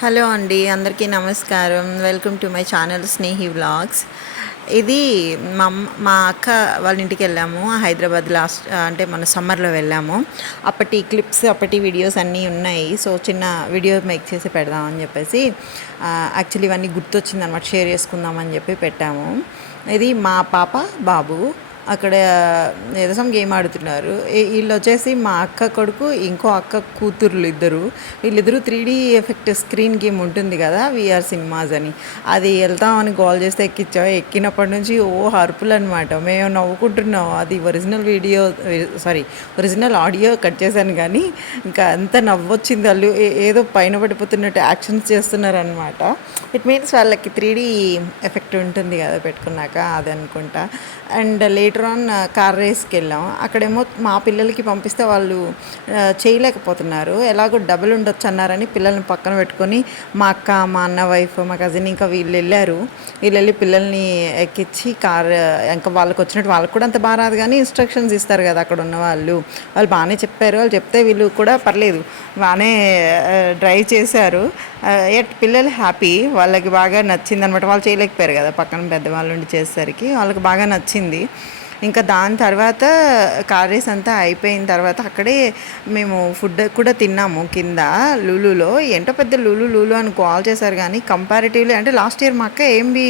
Hello అండి, అందరికీ నమస్కారం. Welcome to my channel Snehi vlogs. ఇది మా అక్క వాళ్ళ ఇంటికి వెళ్ళాము హైదరాబాద్ అంటే మన సమ్మర్లో వెళ్ళాము. అప్పటి క్లిప్స్ అప్పటి వీడియోస్ అన్నీ ఉన్నాయి. సో చిన్న వీడియో మేక్ చేసి పెడదామని చెప్పేసి యాక్చువల్లీ ఇవన్నీ గుర్తొచ్చింది అనమాట, షేర్ చేసుకుందామని చెప్పి పెట్టాము. ఇది మా పాప బాబు అక్కడ ఏదో సమ్ గేమ్ ఆడుతున్నారు. వీళ్ళు వచ్చేసి మా అక్క కొడుకు, ఇంకో అక్క కూతుర్లు ఇద్దరు. వీళ్ళిద్దరూ 3D ఎఫెక్ట్ స్క్రీన్ గేమ్ ఉంటుంది కదా, విఆర్ సినిమాస్ అని. అది వెళ్తామని కాల్ చేస్తే ఎక్కించాం. ఎక్కినప్పటి నుంచి హరుపులు అనమాట. మేము నవ్వుకుంటున్నాం. అది ఒరిజినల్ ఆడియో కట్ చేశాను కానీ ఇంకా అంత నవ్వొచ్చింది. వాళ్ళు ఏదో పైన పడిపోతున్నట్టు యాక్షన్స్ చేస్తున్నారనమాట. ఇట్ మీన్స్ వాళ్ళకి 3D ఎఫెక్ట్ ఉంటుంది కదా పెట్టుకున్నాక, అది అనుకుంటా. అండ్ లేటర్ ఆన్ కార్ రేస్కి వెళ్ళాం. అక్కడేమో మా పిల్లలకి పంపిస్తే వాళ్ళు చేయలేకపోతున్నారు. ఎలాగో డబుల్ ఉండొచ్చు అన్నారని పిల్లల్ని పక్కన పెట్టుకొని మా అక్క, మా అన్న వైఫ్, మా కజిన్ ఇంకా వీళ్ళు వెళ్ళారు. వీళ్ళు వెళ్ళి పిల్లల్ని ఎక్కించి కార్, ఇంకా వాళ్ళకి వచ్చినట్టు వాళ్ళకి కూడా అంత బాగా రాదు కానీ ఇన్స్ట్రక్షన్స్ ఇస్తారు కదా అక్కడ ఉన్న వాళ్ళు బాగానే చెప్పారు. వాళ్ళు చెప్తే వీళ్ళు కూడా పర్లేదు బాగానే డ్రైవ్ చేశారు. ఎట్ పిల్లలు హ్యాపీ, వాళ్ళకి బాగా నచ్చింది అనమాట. వాళ్ళు చేయలేకపోయారు కదా, పక్కన పెద్దవాళ్ళు ఉండి చేసేసరికి వాళ్ళకి బాగా నచ్చింది. ఇంకా దాని తర్వాత కార్ రేస్ అంతా అయిపోయిన తర్వాత అక్కడే మేము ఫుడ్ కూడా తిన్నాము కింద లూలులో. ఏంటో పెద్ద లూలు అని కాల్ చేశారు కానీ కంపారిటివ్లీ అంటే లాస్ట్ ఇయర్ మా అక్క ఏంబి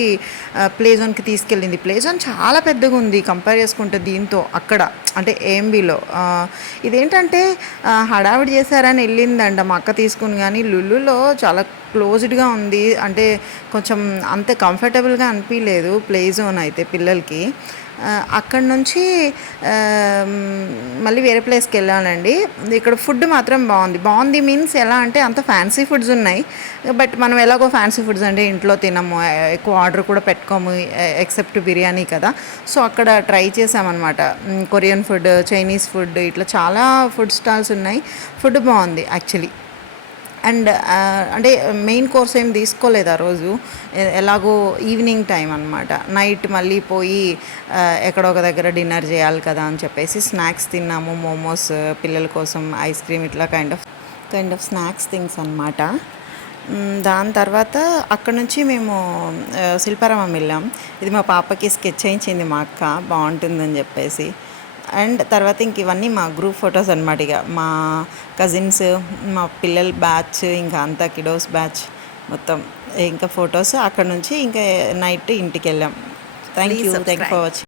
ప్లే జోన్కి తీసుకెళ్ళింది. ప్లే జోన్ చాలా పెద్దగా ఉంది కంపేర్ చేసుకుంటే దీంతో అక్కడ అంటే ఏంబిలో. ఇదేంటంటే హడావిడి చేశారని వెళ్ళిందంట మా అక్క తీసుకుని, కానీ లులులో చాలా క్లోజ్డ్గా ఉంది. అంటే కొంచెం అంత కంఫర్టబుల్గా అనిపించలేదు ప్లే జోన్ అయితే పిల్లలకి. అక్కడ నుంచి మళ్ళీ వేరే ప్లేస్కి వెళ్ళానండి. ఇక్కడ ఫుడ్ మాత్రం బాగుంది మీన్స్ ఎలా అంటే అంత ఫ్యాన్సీ ఫుడ్స్ ఉన్నాయి. బట్ మనం ఎలాగో ఫ్యాన్సీ ఫుడ్స్ అంటే ఇంట్లో తినము, ఎక్కువ ఆర్డర్ కూడా పెట్టుకోము ఎక్సెప్ట్ బిర్యానీ కదా. సో అక్కడ ట్రై చేసామన్నమాట. కొరియన్ ఫుడ్, చైనీస్ ఫుడ్, ఇట్లా చాలా ఫుడ్ స్టాల్స్ ఉన్నాయి. ఫుడ్ బాగుంది యాక్చువల్లీ. అండ్ అంటే మెయిన్ కోర్స్ ఏం తీసుకోలేదు ఆ రోజు, ఎలాగో ఈవినింగ్ టైం అనమాట. నైట్ మళ్ళీ పోయి ఎక్కడో ఒక దగ్గర డిన్నర్ చేయాలి కదా అని చెప్పేసి స్నాక్స్ తిన్నాము. మోమోస్ పిల్లల కోసం, ఐస్ క్రీమ్, ఇట్లా కైండ్ ఆఫ్ స్నాక్స్ థింగ్స్ అనమాట. దాని తర్వాత అక్కడ నుంచి మేము శిల్పారామం వెళ్ళాం. ఇది మా పాపకి స్కెచ్ చేయించింది మా అక్క, బాగుంటుందని చెప్పేసి. అండ్ తర్వాత ఇంక ఇవన్నీ మా గ్రూప్ ఫొటోస్ అనమాట. ఇక మా కజిన్స్, మా పిల్లల బ్యాచ్, ఇంకా అంతా కిడోస్ బ్యాచ్ మొత్తం ఇంకా ఫొటోస్. అక్కడ నుంచి ఇంకా నైట్ ఇంటికి వెళ్ళాం. Thank you for watching.